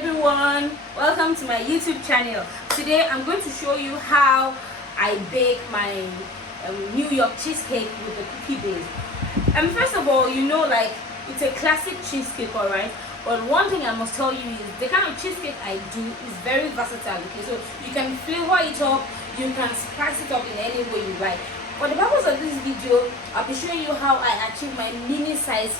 everyone, welcome to my YouTube channel. Today I'm going to show you how I bake my New York cheesecake with the cookie base. First of all, like it's a classic cheesecake, alright, but one thing I must tell you is the kind of cheesecake I do is very versatile. Okay, so you can flavor it up, you can spice it up in any way you like. For the purpose of this video, I'll be showing you how I achieve my mini size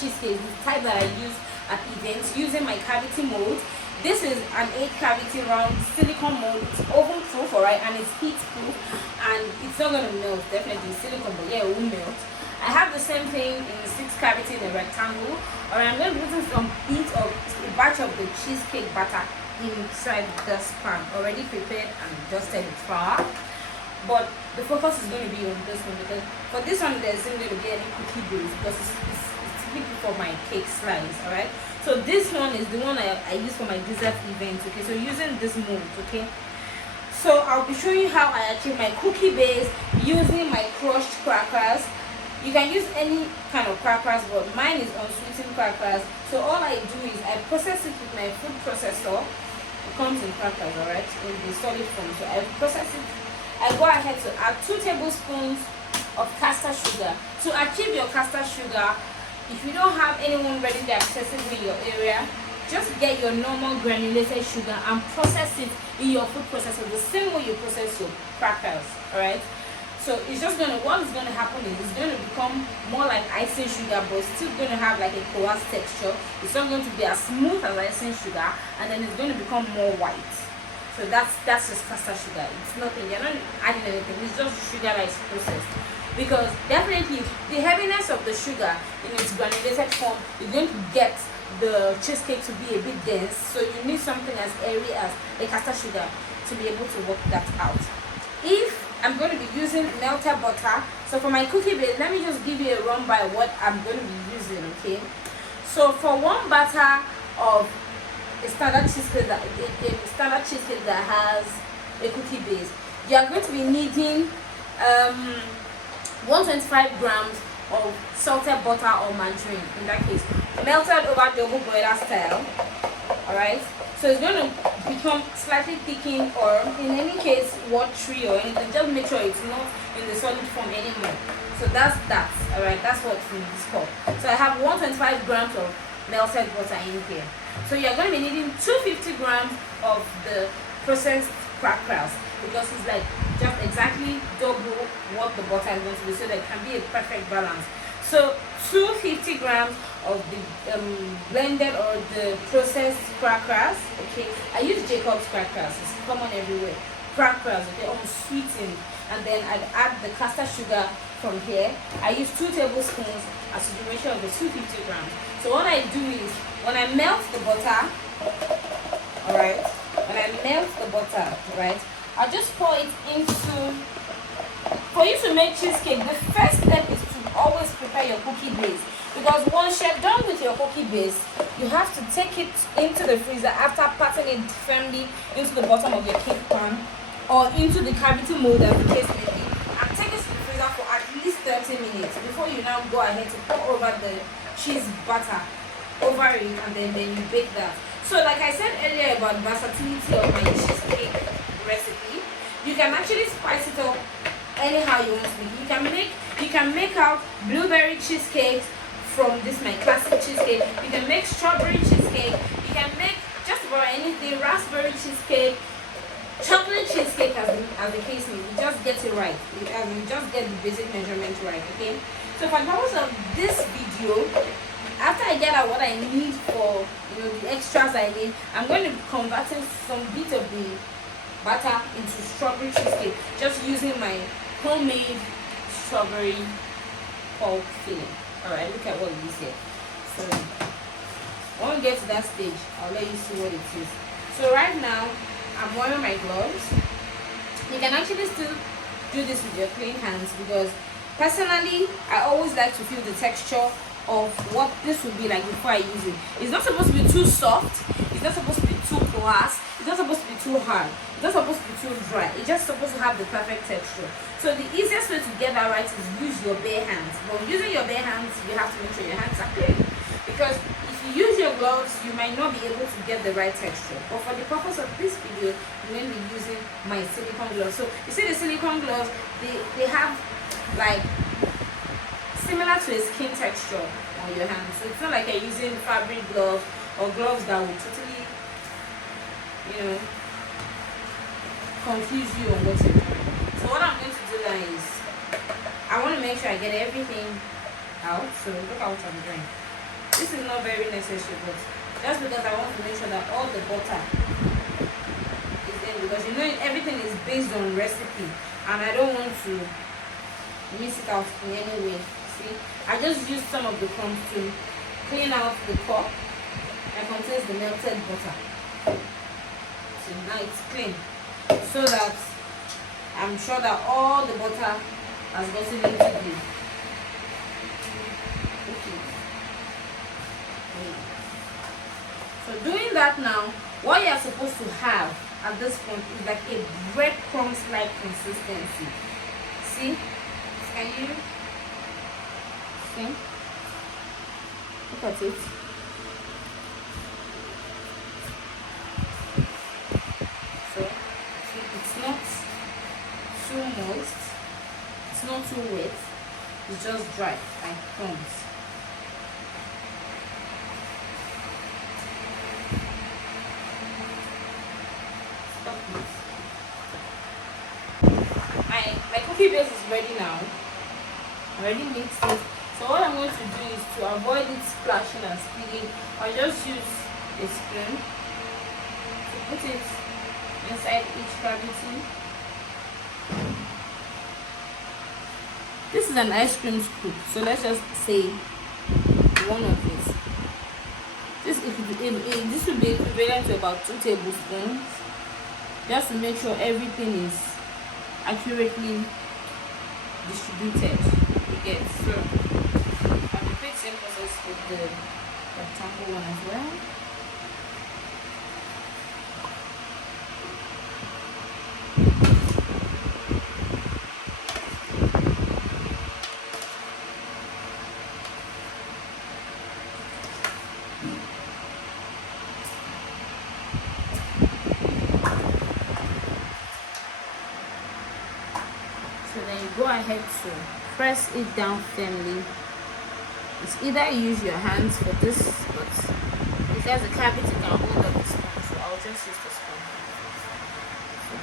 cheesecake, the type that I use at events using my cavity mold. This is an 8 cavity round silicone mold. It's oven proof, alright, and it's heat proof, and it's not gonna melt. Definitely silicone, but yeah, it won't melt. I have the same thing in 6 cavity in a rectangle. Alright, I'm going to be putting some a batch of the cheesecake batter inside this pan, already prepared and dusted with flour. But the focus is going to be on this one, because for this one there isn't going to be any cookie base, because it's typically for my cake slice. Alright, so this one is the one I use for my dessert event. Okay, so using this mold. Okay, so I'll be showing you how I achieve my cookie base using my crushed crackers. You can use any kind of crackers, but mine is unsweetened crackers. So all I do is I process it with my food processor. It comes in crackers, alright, in the solid form. So I process it. I go ahead to add 2 tablespoons of caster sugar. To achieve your caster sugar, if you don't have anyone readily accessible in your area, just get your normal granulated sugar and process it in your food processor the same way you process your crackers. Alright, so it's just what is going to happen is it's going to become more like icing sugar, but it's still going to have like a coarse texture. It's not going to be as smooth as icing sugar, and then it's going to become more white. So that's just caster sugar. It's nothing. You're not adding anything. It's just sugar that is processed. Because definitely the heaviness of the sugar in its granulated form is going to get the cheesecake to be a bit dense. So you need something as airy as a caster sugar to be able to work that out. If I'm going to be using melted butter, so for my cookie base, let me just give you a run by what I'm going to be using. Okay, so for 1 batter of a standard cheesecake that has a cookie base, you are going to be needing 125 grams of salted butter or margarine, in that case melted over double boiler style. Alright, so it's going to become slightly thickened, or in any case watery or anything. Just make sure it's not in the solid form anymore. So that's alright, that's what it's called. So I have 125 grams of melted butter in here. So you're going to be needing 250 grams of the processed crackers, because it's like just exactly double what the butter is going to be, so there can be a perfect balance. So 250 grams of the blended or the processed crackers. Okay, I use Jacob's crackers, it's common everywhere. Crackers, okay, unsweetened, and then I'd add the caster sugar from here. I use 2 tablespoons as the ratio of the 250 grams. So what I do is, when I melt the butter, alright, I'll just pour it into. For you to make cheesecake, the first step is to always prepare your cookie base, because once you're done with your cookie base, you have to take it into the freezer after patting it firmly into the bottom of your cake pan or into the cavity mold, as the case may be, and take it to the freezer for at least 30 minutes before you now go ahead to pour over the cheese butter over it, and then you bake that. So like I said earlier about versatility of my cheesecake recipe, you can actually spice it up anyhow you want to. You can make out blueberry cheesecake from this my classic cheesecake. You can make strawberry cheesecake. You can make just about anything, raspberry cheesecake, chocolate cheesecake, as the case may be. Just get it right. You just get the basic measurements right. Okay, so for the purpose of this video, after I get out what I need for the extras I need, I'm going to be converting some bit of the batter into strawberry cheesecake, just using my homemade strawberry pulp filling. Alright, look at what it is here. So when we get to that stage, I'll let you see what it is. So right now I'm wearing my gloves. You can actually still do this with your clean hands, because personally I always like to feel the texture of what this will be like before I use it. It's not supposed to be too soft, it's not supposed to be too coarse, it's not supposed to be too hard, it's not supposed to be too dry. It's just supposed to have the perfect texture. So the easiest way to get that right is use your bare hands. But using your bare hands, you have to make sure your hands are clean, because if you use your your gloves, you might not be able to get the right texture, but for the purpose of this video, I'm going to be using my silicone gloves. So you see the silicone gloves, they have like similar to a skin texture on your hands. So it's not like you're using fabric gloves or gloves that will totally, you know, confuse you on what you're doing. So what I'm going to do now is I want to make sure I get everything out. So look at what I'm doing. This is not very necessary, but just because I want to make sure that all the butter is in, because you know everything is based on recipe and I don't want to miss it out in any way. See, I just used some of the crumbs to clean out the cup that contains the melted butter. So now it's clean, so that I'm sure that all the butter has gotten into the cookie. So doing that now, what you're supposed to have at this point is like a breadcrumbs like consistency. See? Can you see? Look at it. So it's not too moist, it's not too wet, it's just dry like crumbs. Stop this. My cookie base is ready now. I already mixed it. So what I'm going to do is to avoid it splashing and spilling, I'll just use a spoon to put it inside each cavity. This is an ice cream scoop, so let's just say one of these. This will be equivalent to about 2 tablespoons, just to make sure everything is accurately distributed. You get, so I'll repeat the same process with the rectangle one as well. So then you go ahead to press it down firmly. It's either you use your hands for this, but if there's a cavity, you can hold up the spoon. So I'll just use the spoon. So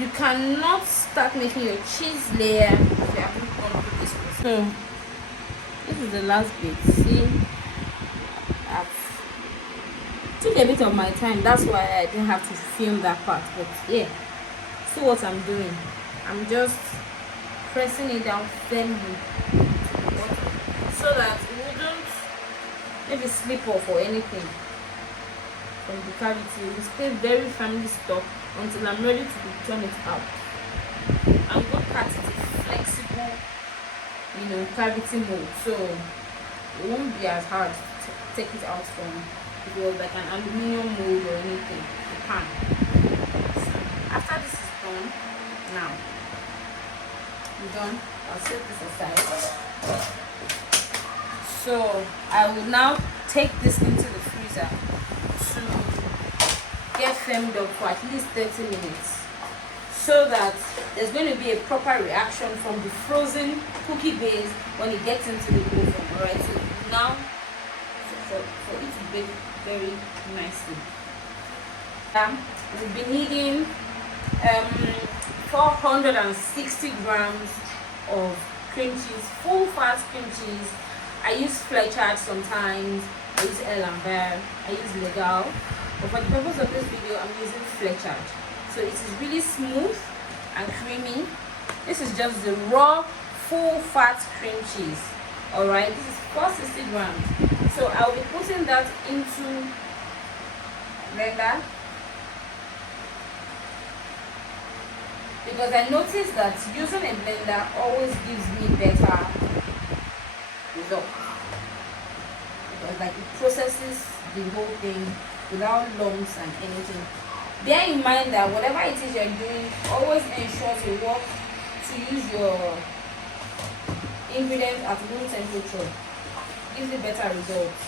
you cannot start making your cheese layer if you haven't gone through this process. So this is the last bit. See, I've took a bit of my time. That's why I didn't have to film that part. But yeah, see what I'm doing. I'm just pressing it down firmly so that it wouldn't maybe slip off or anything from the cavity. It will stay very firmly stuck until I'm ready to turn it out. I'm going to cut it in flexible, cavity mold, so it won't be as hard to take it out from if it was like an aluminium mold or anything. You can. After this is done, now I'm done. I'll set this aside. So I will now take this into the freezer to get firmed up for at least 30 minutes, so that there's going to be a proper reaction from the frozen cookie base when it gets into the dough form. Alright, so now for it to bake very nicely, we'll be needing 460 grams of cream cheese, full fat cream cheese. I use Fletcher sometimes, I use L'Envers, I use Legal, but for the purpose of this video I'm using Fletcher. So it is really smooth and creamy. This is just the raw full fat cream cheese. Alright, this is 460 grams. So I'll be putting that into blender, because I noticed that using a blender always gives me better results, because like it processes the whole thing without lumps and anything. Bear in mind that whatever it is you're doing, always ensure to use your ingredients at room temperature. gives you better results.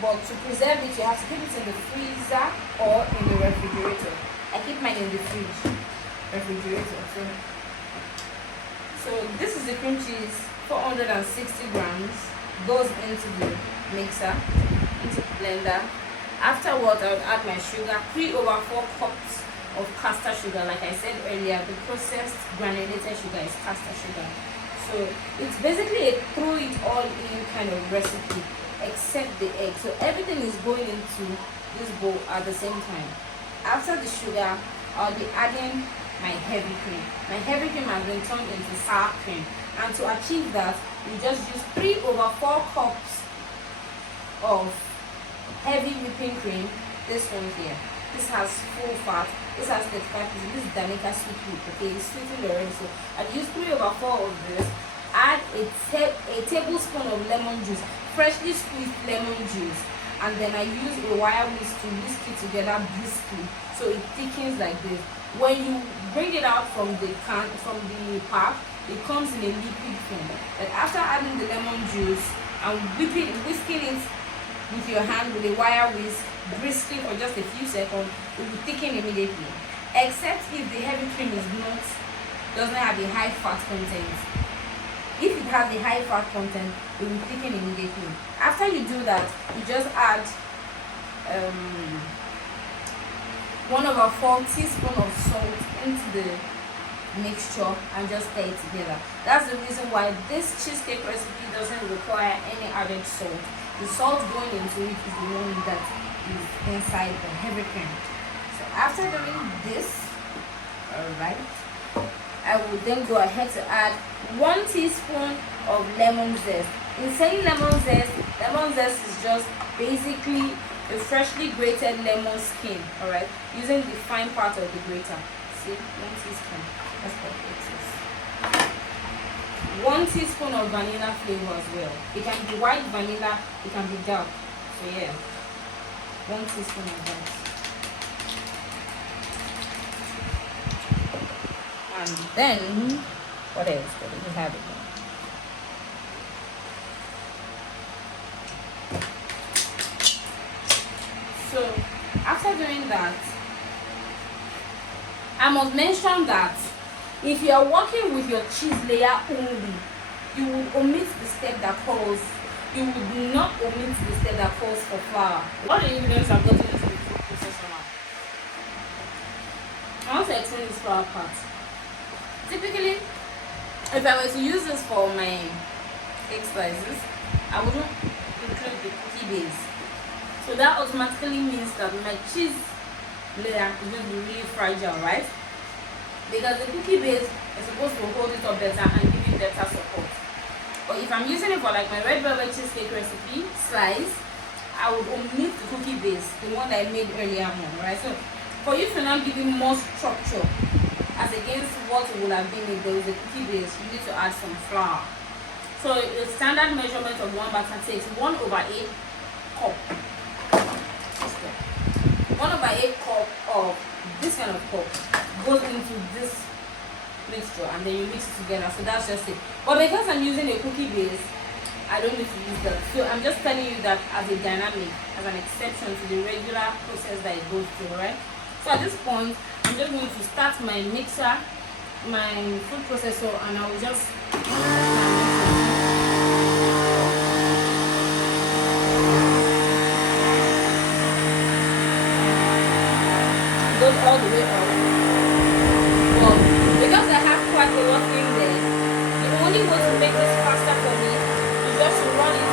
But to preserve it, you have to keep it in the freezer or in the refrigerator. I keep mine in the refrigerator. So this is the cream cheese, 460 grams, goes into the mixer, into the blender. Afterwards, I would add my sugar, 3/4 cups of caster sugar. Like I said earlier, the processed granulated sugar is caster sugar. So it's basically a throw it all in kind of recipe, except the egg. So everything is going into this bowl at the same time. After the sugar, I'll be adding my heavy cream. My heavy cream has been turned into sour cream, and to achieve that, you just use 3/4 cups of heavy whipping cream. This one here, this has full fat, this has 35%. This is Danica sweet whip. Okay, it's sweetened already. So I'll use 3/4 of this. Add a tablespoon of lemon juice, freshly squeezed lemon juice, and then I use a wire whisk to whisk it together briskly so it thickens like this. When you bring it out from the pack, it comes in a liquid form. But after adding the lemon juice and whisking it with your hand with a wire whisk briskly for just a few seconds, it will thicken immediately. Except if the heavy cream doesn't have a high fat content. If it has a high fat content, it will thicken immediately. After you do that, you just add 1/4 teaspoon of salt into the mixture and just stir it together. That's the reason why this cheesecake recipe doesn't require any added salt. The salt going into it is the one that is inside the heavy cream. So after doing this, alright, I will then go ahead to add 1 teaspoon of lemon zest. In saying lemon zest is just basically a freshly grated lemon skin, alright, using the fine part of the grater. See, 1 teaspoon. That's what it is. 1 teaspoon of vanilla flavor as well. It can be white vanilla, it can be dark. So yeah, 1 teaspoon of that. And then, what else? What do we have again? So, after doing that, I must mention that if you are working with your cheese layer only, you would omit the step that calls, you would not omit the step that calls for flour. What are the ingredients I've gotten into the food processor now? I want to explain this flour part. Typically, if I were to use this for my cake slices, I wouldn't include the cookie base. So that automatically means that my cheese layer is going to be really fragile, right? Because the cookie base is supposed to hold it up better and give it better support. But if I'm using it for like my red velvet cheesecake recipe slice, I would omit the cookie base, the one that I made earlier on, right? So for you to now give it more structure as against what it would have been if there was a cookie base, you need to add some flour. So the standard measurement of one batter takes 1/8 cup. 1/8 cup of this kind of cup goes into this mixture, and then you mix it together. So that's just it. But because I'm using a cookie base, I don't need to use that. So I'm just telling you that as a dynamic, as an exception to the regular process that it goes through, right? So at this point, I'm just going to start my mixer, my food processor, and I will just goes all the way up. Well, because I have quite a lot in there, the only way to make this faster for me is just to run it.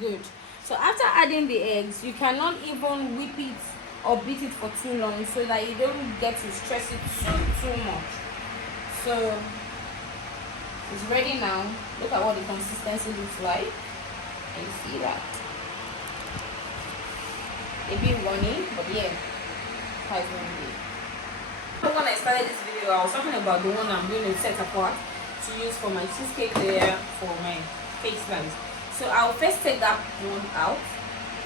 Good. So after adding the eggs, you cannot even whip it or beat it for too long so that you don't get to stress it too much. So it's ready now. Look at what the consistency looks like. Can you see that? A bit runny, but yeah, quite runny. When I started this video, I was talking about the one I'm going to set apart to use for my cheesecake layer for my cake slice. So I'll first take that one out.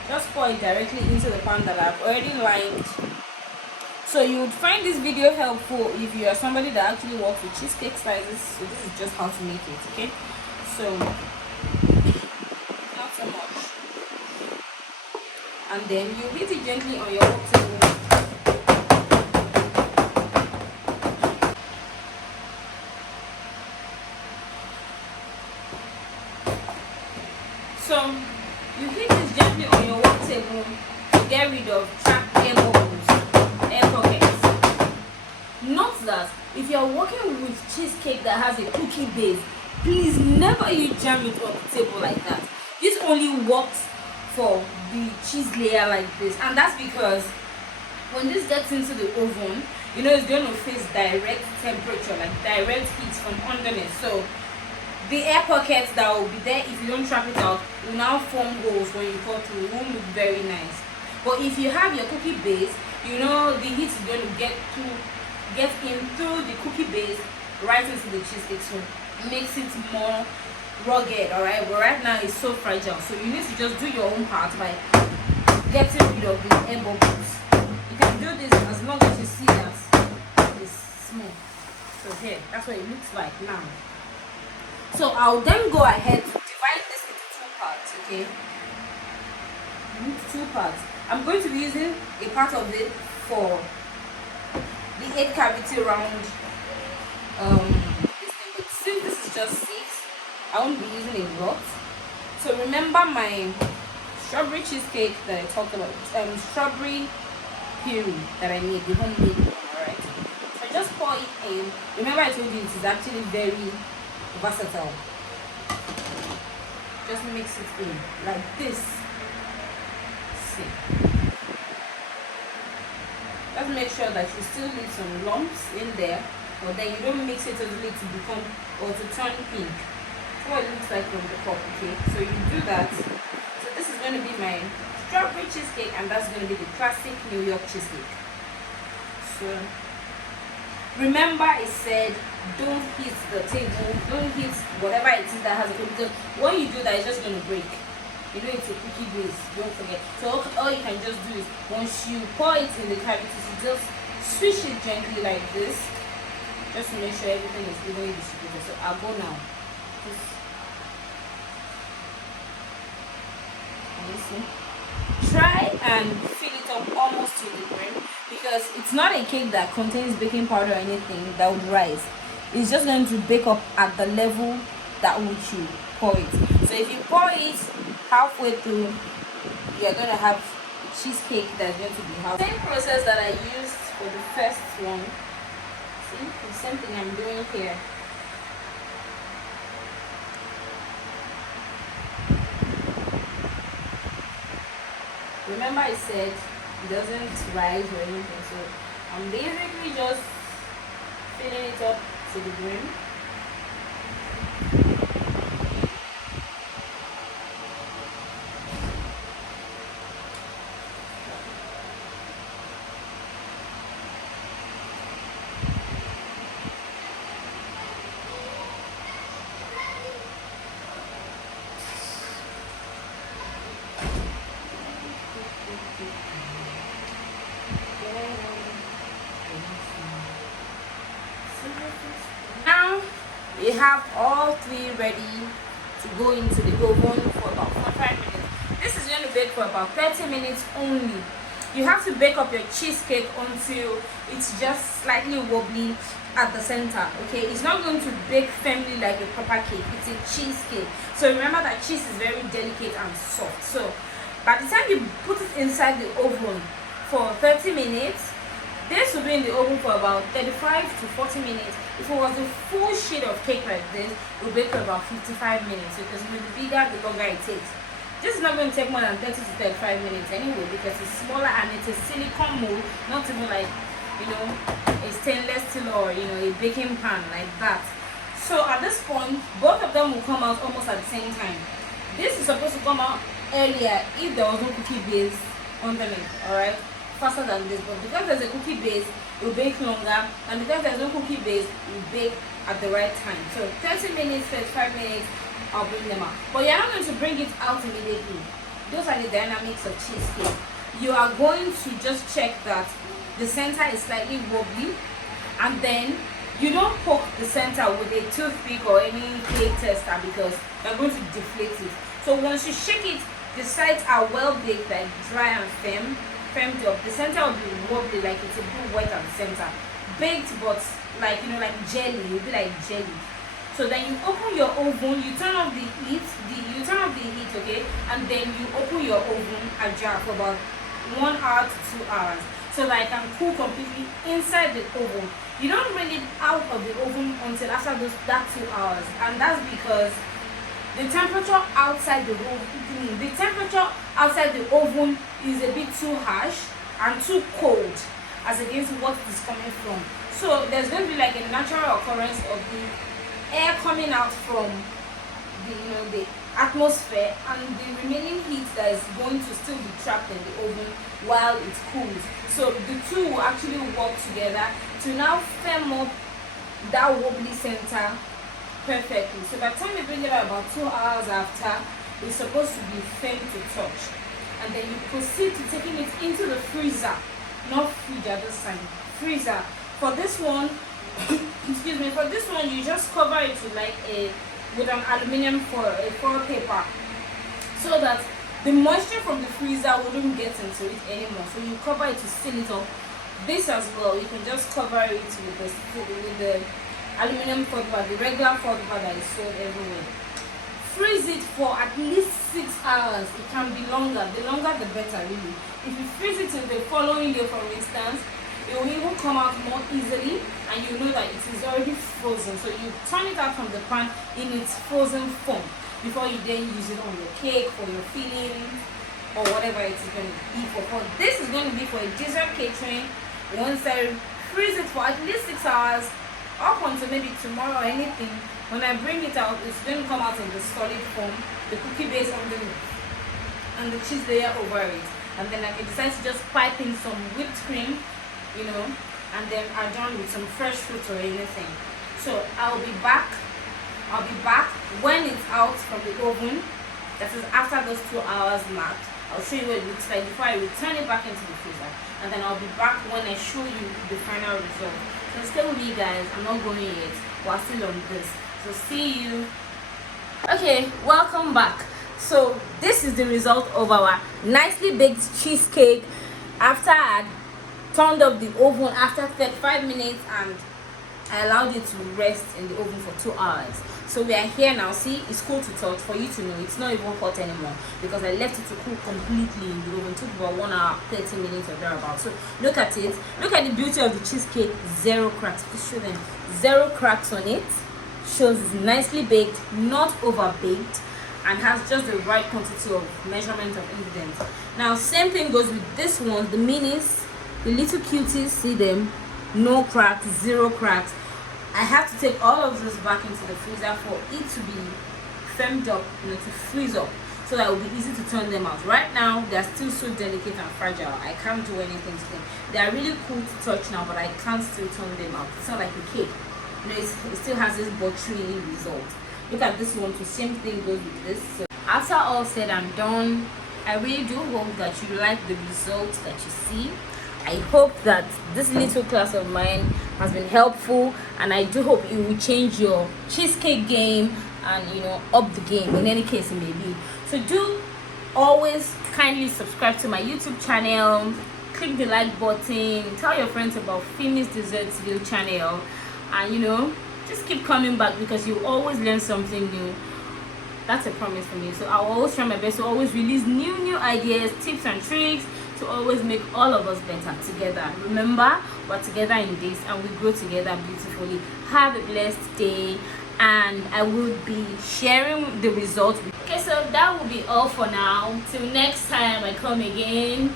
Just pour it directly into the pan that I've already lined. So you would find this video helpful if you are somebody that actually works with cheesecake slices. So this is just how to make it, okay? So not so much. And then you heat it gently on your work table. So you heat this gently on your work table to get rid of trapped air bubbles, air pockets. Note that if you are working with cheesecake that has a cookie base, please never you jam it on the table like that. This only works for the cheese layer like this, and that's because when this gets into the oven, you know it's going to face direct temperature, like direct heat from underneath. So the air pockets that will be there, if you don't trap it out, will now form holes when you cut through. It won't look very nice. But if you have your cookie base, you know the heat is going to get in through the cookie base right into the cheesecake, so it makes it more rugged. Alright, but right now it's so fragile, so you need to just do your own part by getting rid of the air bubbles. You can do this as long as you see that it's smooth. So here, that's what it looks like now. So I'll then go ahead to divide this into two parts, okay? Two parts. I'm going to be using a part of it for the 8 cavity round this thing. But since this is just 6, I won't be using a lot. So remember my strawberry cheesecake that I talked about, strawberry puree that I made, the homemade one, alright? So just pour it in. Remember I told you it is actually very versatile. Just mix it in like this. See, just make sure that you still leave some lumps in there, but then you don't mix it totally to become or to turn pink. That's what it looks like from the top, okay? So you do that. So this is going to be my strawberry cheesecake, and that's going to be the classic New York cheesecake. So remember, I said don't hit the table, don't hit whatever it is that has a cookie, because when you do that, it's just going to break. You know it's a cookie base, don't forget. So all you can just do is, once you pour it in the cavities, you just swish it gently like this, just to make sure everything is evenly distributed. So I'll go now. Try and fill it up almost to the brim, because it's not a cake that contains baking powder or anything that would rise. It's just going to bake up at the level that which you pour it. So if you pour it halfway through, you're going to have a cheesecake that's going to be half. Same process that I used for the first one. See, the same thing I'm doing here. Remember I said it doesn't rise or anything, so I'm basically just filling it up to the brim. Now we have all 3 ready to go into the oven for about 45 minutes. This is going to bake for about 30 minutes only. You have to bake up your cheesecake until it's just slightly wobbly at the center, okay? It's not going to bake firmly like a proper cake. It's a cheesecake, so remember that cheese is very delicate and soft. So by the time you put it inside the oven for 30 minutes, this will be in the oven for about 35 to 40 minutes. If it was a full sheet of cake like this, it will bake for about 55 minutes, because the bigger, the longer it takes. This is not going to take more than 30 to 35 minutes anyway, because it's smaller and it's a silicone mold, not even like, you know, a stainless steel or, you know, a baking pan like that. So at this point, both of them will come out almost at the same time. This is supposed to come out earlier if there was no cookie base underneath, alright, faster than this. But because there's a cookie base, it will bake longer, and because there's no cookie base, it will bake at the right time. So 30 minutes, 35 minutes, I'll bring them out. But you're not going to bring it out immediately. Those are the dynamics of cheesecake. You are going to just check that the center is slightly wobbly, and then you don't poke the center with a toothpick or any cake tester, because you're going to deflate it. So once you shake it, the sides are well baked, like dry and firmed up. The center will be wobbly, like it's a bit wet at the center. Baked, but like, you know, like jelly. It will be like jelly. So then you open your oven, you turn off the heat, okay, and then you open your oven ajar for about 1 hour to 2 hours, so that it can cool completely inside the oven. You don't bring it out of the oven until after that 2 hours, and that's because the temperature outside the oven is a bit too harsh and too cold as against what is coming from. So there's going to be like a natural occurrence of the air coming out from the, you know, the atmosphere, and the remaining heat that is going to still be trapped in the oven while it cools. So the two will actually work together to now firm up that wobbly center perfectly. So by the time you bring it out about 2 hours after, it's supposed to be firm to touch, and then you proceed to taking it into the freezer, not fridge at this time, freezer. For this one, excuse me, for this one you just cover it with an aluminum foil paper, so that the moisture from the freezer wouldn't get into it anymore. So you cover it to seal it up. This as well, you can just cover it with the aluminum foil paper, the regular foil paper that is sold everywhere. Freeze it for at least 6 hours. It can be longer. The longer the better, really. If you freeze it till the following day, for instance, it will even come out more easily, and you know that it is already frozen. So you turn it out from the pan in its frozen form before you then use it on your cake, for your filling, or whatever it is going to be for. But this is going to be for a dessert catering. Once I freeze it for at least 6 hours, up until maybe tomorrow or anything, when I bring it out, it's going to come out in the solid form, the cookie base underneath, and the cheese layer over it. And then I can decide to just pipe in some whipped cream, you know, and then adorn with some fresh fruit or anything. So I'll be back when it's out from the oven. That is after those 2 hours marked. I'll show you what it looks like before I return it back into the freezer, and then I'll be back when I show you the final result. So stay with me, guys. I'm not going yet. We're still on this. So see you. Okay, welcome back. So this is the result of our nicely baked cheesecake after I had turned up the oven after 35 minutes, and I allowed it to rest in the oven for 2 hours. So we are here now. See, it's cool to touch. For you to know, it's not even hot anymore, because I left it to cool completely in the oven. It took about 1 hour 30 minutes or thereabouts. So look at it. Look at the beauty of the cheesecake. Zero cracks. Please show them. Zero cracks on it. Shows it's nicely baked, not over baked, and has just the right quantity of measurement of ingredients. Now same thing goes with this one, the minis, the little cuties. See them? No cracks, zero cracks. I have to take all of this back into the freezer for it to be firmed up, you know, to freeze up, so that it will be easy to turn them out. Right now they are still so delicate and fragile. I can't do anything to them. They are really cool to touch now, but I can't still turn them out. It's not like a cake, you know, it still has this buttery result. Look at this one too. Same thing goes with this. So after all said and done, I really do hope that you like the result that you see. I hope that this little class of mine has been helpful, and I do hope it will change your cheesecake game and, you know, up the game in any case it may be. So do always kindly subscribe to my YouTube channel, click the like button, tell your friends about Famous Desserts video channel, and, you know, just keep coming back, because you always learn something new. That's a promise from me. So I'll always try my best to always release new ideas, tips and tricks, to always make all of us better together. Remember, we're together in this, and we grow together beautifully. Have a blessed day, and I will be sharing the results. Okay, so that will be all for now. Till next time I come again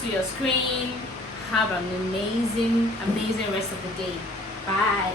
to your screen. Have an amazing rest of the day. Bye.